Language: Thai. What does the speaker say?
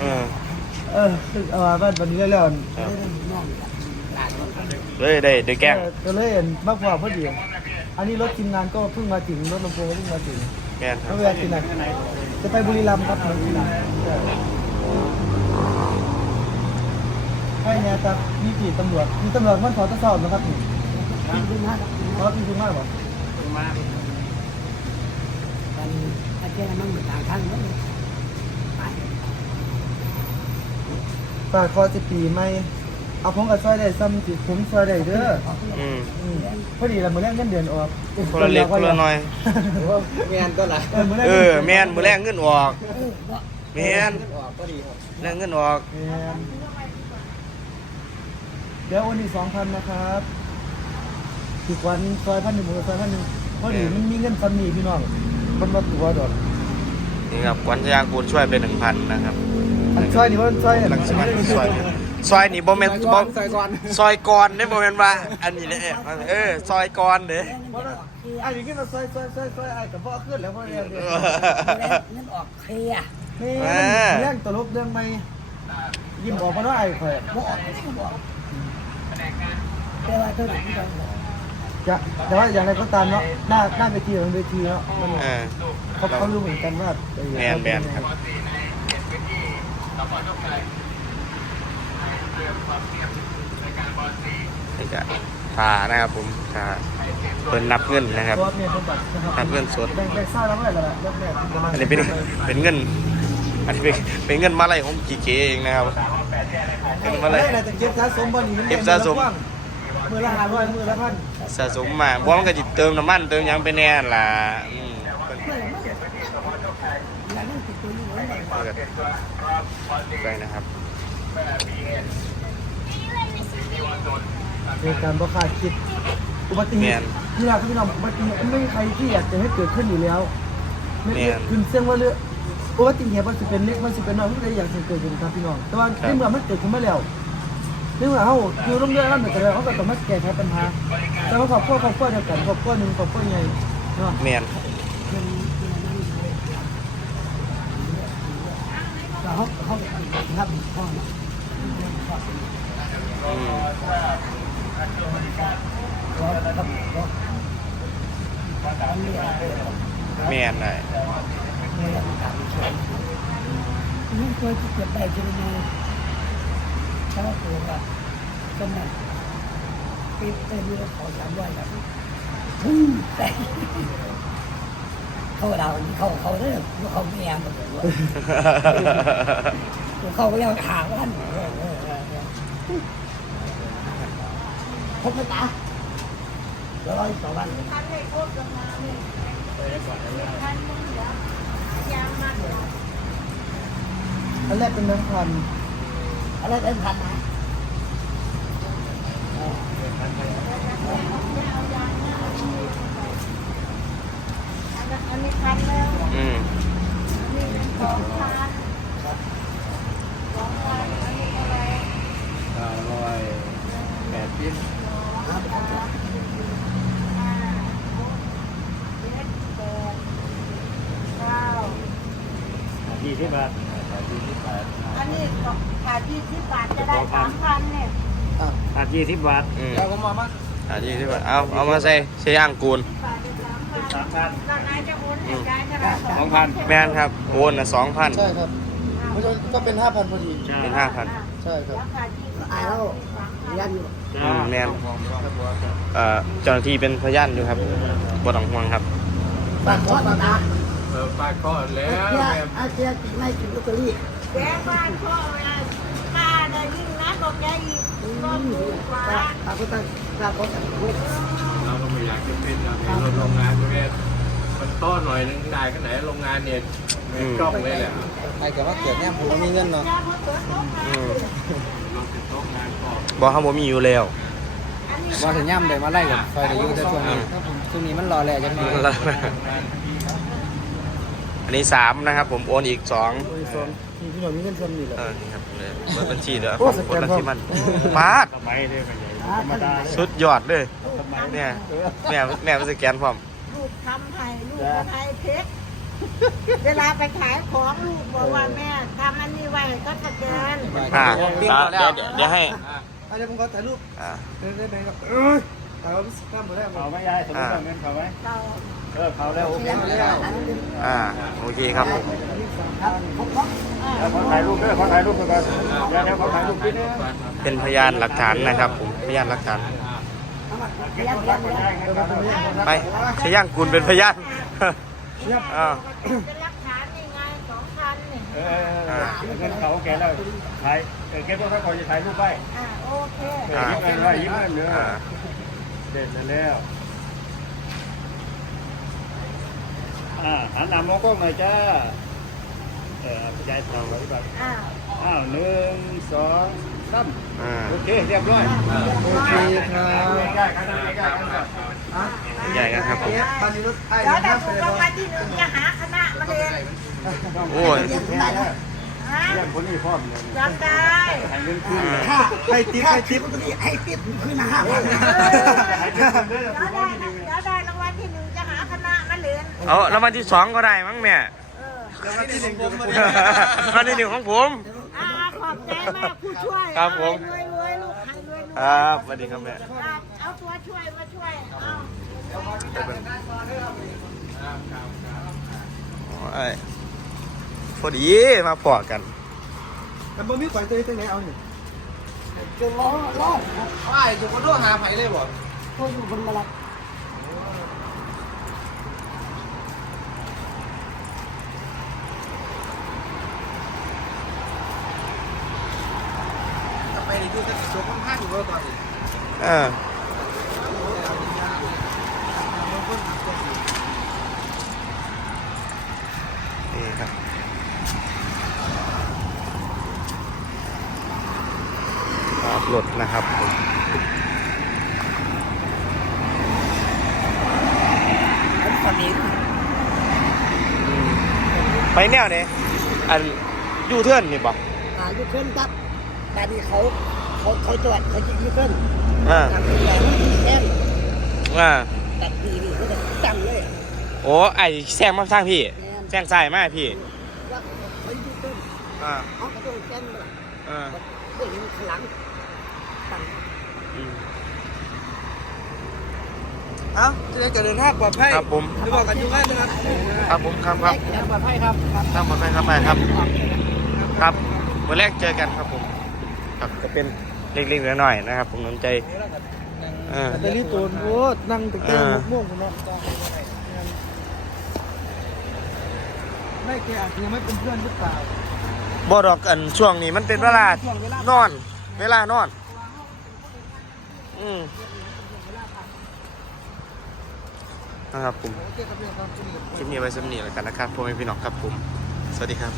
เออเออคือเอามาบ้านวันนี้แล้วเลยได้ได้แกล้งเออก็เลยเห็นมากกว่าพอดีอันนี้รถทีมงานก็เพิ่งมาถึงรถลำโพงก็เพิ่งมาถึงแม่นครัแล้บวเวลาที่ไหนจะไปบุรีรัมย์ครับบุรีรัมย์ให้เนี่ยครับมีกี่ตำรวจมีตำรวจมันถอดทดสอบนะครับนี่เพราะพี่คุณมากหรอ มาตอนอาเจียนมันเหมือนทางข้านั้นไป ปากคอจะปีไหมเอาผมกับซอยได้ซ้ำจิผมซอยได้เด้ออืมอืมพอดีเราเมื่อแรกเงินเดือนออกคนละเล็กคนละน้อย แม่นก็ล่ะเออมื่อแรกเออแม่นมื้อแรกเงินออกเออว่าแม่นออกก็ดีครับแรงเงินออกแม่นเดี๋ยวโอนอีกสองพันนะครับอีกวันซอยพันหนึ่งหมูซอยพันหนึ่งพอดีมันมีเงินซ้ำนี่พี่น้องมันมาตัวดอกนี่ครับกวนชยางกูลช่วยไป1,000นะครับอัน ซอยนี่ว่าซอยลังสิมันซอยซอยนี่บ่แม่นบ่ใส่ก่อนซอยก่อนเด้บ่แม่นว่า อันนี้เด้เออซอยก่อนเด้เพราะว่าไอ้อย่างนี้เราซอยซอยซอยซอยไอ้กับพ่อขึ้นแล้วพ่อเรียนเรียนนั่นออกเคลียร์นี่เรื่องตลกเรื่องไม่ยิ้มบอกมาว่าไอ้ข่อยบ่ออกไม่บอกแต่ว่าเท่าไหร่ที่เราบอกจะแต่ว่าอย่างไรก็ตามเนาะหน้าหน้าเวทีมันเวทีเนาะมันเออเขาเขารู้เหมือนกันว่าแมนแมนครับ นี่ก็ทานะครับผมทาเพิ่นนับเงินนะครับตัวเมียคนตัดนะครับนับเงินสด แบ่งแบ่งเศร้าแล้วเมื่อไหร่ละรอบแรกอันนี้เป็นเป็นเงิน อันนี้เป็นเป็นเงินมาไล่ของกีเกเองนะครับเงินมาไล่ไม่แต่เก็บสะสมบ่นี่เก็บสะสม มือละห้าร้อยมือละพันสะสมมาบ่มันก็จิเติมน้ำมันเติมหยังไปแน่ล่ะอืมเพิ่น อย่างนั้นติดตัวอยู่ ไว้เปิดไปนะครับในการบ่คาดคิดอุบัติเหตุนี่แหละพี่น้องอุบัติเหตุไม่มีใครที่อยากจะให้เกิดขึ้นอยู่แล้วไม่คือเสื่องว่าเรื่องอุบัติเหตุมันจะเป็นเล็กมันจะเป็นน้อยไม่ได้อยากให้เกิดขึ้นครับพี่น้องแต่ว่าในเมื่อมันเกิดขึ้นมาแล้วในเมื่อเขาอยู่ร่วมเรื่องแล้วเหมือนกันเขาก็ต้องมาแก้ไขปัญหาแต่ว่าครอบครัวครอบครัวเดียวกันครอบครัวหนึ่งครอบครัวใหญ่เนาะแม่น เขาเขาครับพ่ออืมแม่นได้นี่เคยเก็บได้ใช่ไหมเขาตัวแบบสมัยปิดเต็มเลยขอสามร้อยแบบพุ่งแต่ เขาเราเขาเขาเรื่องเขาไม่ยมมาเขาก็ยังหาวันพบกันตาร้อยสองวันอันแรกเป็นแบงค์พันอะไรเป็นพันนะ อันนี้คันแล้ว อืม นี่เป็นสองพันสองพันอันนี้อะไร ห้าร้อยแปดสิบ ห้าหกเจ็ดแปดเก้า ยี่สิ บบาทยี่สิบบาทอันนี้ขาดยี่สิบบาทจะได้สามพันเนี่ยขาดยี่สิบบาทอืมแล้วก็มามาอันนี้ที่ว่าเอาเอามาใส่ใช้อ่างกูลบาทจะสามพันสามพันแล้วนายจะโอนให้ยายเท่าไหร่สองพันแม่นครับโอนนะสองพันใช่ครับก็เป็นห้าพันพอดีใช่เป็นห้าพันใช่ครับ แล้วขาดยี่สิบอายแล้วยันอยู่อืมแม่นเอ่อเจ้าหน้าที่เป็นพยานอยู่ครับบ่ต้องห่วงครับปากคอตาเออปาดคอแล้วเนี่ยแม่อาเจียติไม่กินลอตเตอรี่แกบ้านพ่อนะค่าได้ยิ่งนะบอกแกอีกก็ถูกกว่าปากปากก็ตั้งปากก็ตั้งลูกเราก็ไม่อยากจะเป็นอย่างนี้รถโรงงานใช่ไหมมันต้อนหน่อยนึงได้ก็ไหนโรงงานเนี่ยไม่กล้องเลยแหละใครกับว่าเกิดเนี่ยผมมีเงินเนาะอืมรถติดโรงงานก่อนบ่ครับบ่มีอยู่แล้วมาถึงย่ำเลยมาไล่กันคอยเดี๋ยวอยู่แต่ช่วงนี้ช่วงนี้มันรอแหละจังเลย อันนี้สามนะครับ ผมโอนอีกสองโอ้ยสนที่พี่หน่อยมีเงินชนนี่แหละ เออนี่ครับเลยเปิดบัญชีเดี๋ยวโอ้ของสกแกดนบัญชีมันครับปาดสบายเลยกันใหญ่ธรรมดาสุดยอดเลยเนี่ย แม่แม่มันสแกนพร้อมลูกทำให้ลูกก็ให้เพชรเวลาไปขายของลูกบอกว่าแม่ทำอันนี้ไว้ก็สแกนอ่าเดี๋ยวเดี๋ยวเดี๋ยวให้อันนี้ผมขอถ่ายรูปอ่าได้ได้ไหมครับเอ้ย ถ่ายรูปข้ามหมดแล้วเขาไหม่ยายสมมติว่าเงินเขาไหมเราเออเขาแล้วโอเคอ่าโอเคครับผมแล้วขอถ่ายรูปด้วยขอถ่ายรูปก่อนเดี๋ยวเดี๋ยวขอถ่ายรูปนิดนึงเป็นพยานหลักฐานนะครับผมพยานหลักฐานไปใช้ย่างกุลเป็นพยานอ่าเป็นรักฐานยังไงสองพันนี่เออเงินเขาแกแล้วถ่ายเออแกบอกว่าเขาจะถ่ายรูปไว้อ่าโอเคเออยิ้มเงินไว้ยิ้มเงิน เนื้ออ่าเด็ดแล้วอ่าหันหน้ามองกล้องหน่อยจ้าเออยายทองไว้แบบอ่าอ้าวหนึ่งสองสามอ่าโอเคเรียบร้อยโอเคครับใกล้ๆกันใกล้ๆกันครับอะใหญ่กันครับผมเอ๊ะบันนี้รถไอ้เดี๋ยวนะเดี๋ยวไปถูกเลยรางวัลที่หนึ่งจะหาคณะมาเรียน โอ้ยฮะ เรื่องคนนี้พร้อมเลยจำได้ให้เงินคืนเลยให้ติ๊บให้ติ๊บให้ติดขึ้นมาห้าพันให้เงินคืนเลยเดี๋ยวได้เดี๋ยวได้รางวัลที่หนึ่งจะหาคณะมาเรียนเอารางวัลที่สองก็ได้มั้งแม่เออรางวัลที่หนึ่งผมมารางวัลที่หนึ่งของผมอ่าขอบใจมากผู้ช่วยครับผมรวยรวยๆลูกให้รวยรวยครับสวัสดีครับแม่เอาตัวช่วยมาช่วยเอา โอ้ย พอดีมาปอดกันแต่บ่มีข่อยตัวที่ไหนเอานี่จะล้อล้อไอ้จะคนโทรหาไผเลยบ่ก็อยู่บนมาลักจะไปนี่คือจะจบข้างๆอยู่บ่ก่อนนี่เออนี่ครับ ครับรถนะครับผมอันฝั่งนี้ไปแนวไหนอันยูเทิร์นนี่บอกอ่ายูเคินปั๊บตอนนี้เขาเขาเขาจอดเขาจะยูเคินอ่าทางโรงแรมแค่อ่าตัดดีนี่เขาจะจังเลยโอ้ไอแซงมาทางพี่แซงซ้ายมาพี่ว่าเขายูเคิน อ่าเขาก็ต้องแจ้งเลยอ่าเรื่องนี้มันขลังตังอืมเอ้าจะได้เดินทางปลอดภัยครับผมหรือบอกกันอยู่บ้านนะครับครับผมครับครับแจ้งปลอดภัยครับครับครับหมดไปครับไปครับ ครับวันแรกเจอกันครับผม ครับจะเป็นเล็กๆน้อยๆนะครับ ผมน้ำใจเออแต่รีตูนโอ้นั่งตะแกรงหกโมงคุณเนาะไม่แกอาจจะยังไม่เป็นเพื่อนหรือเปล่า บอดอกกันช่วงนี้มันเป็นเวลานอน เวลานอน อืมนะครับผมโอเคครับพี่ครับคลิปนี้ไว้สำนีแล้วกันนะครับพ่อแม่พี่น้องครับผม สวัสดีครับ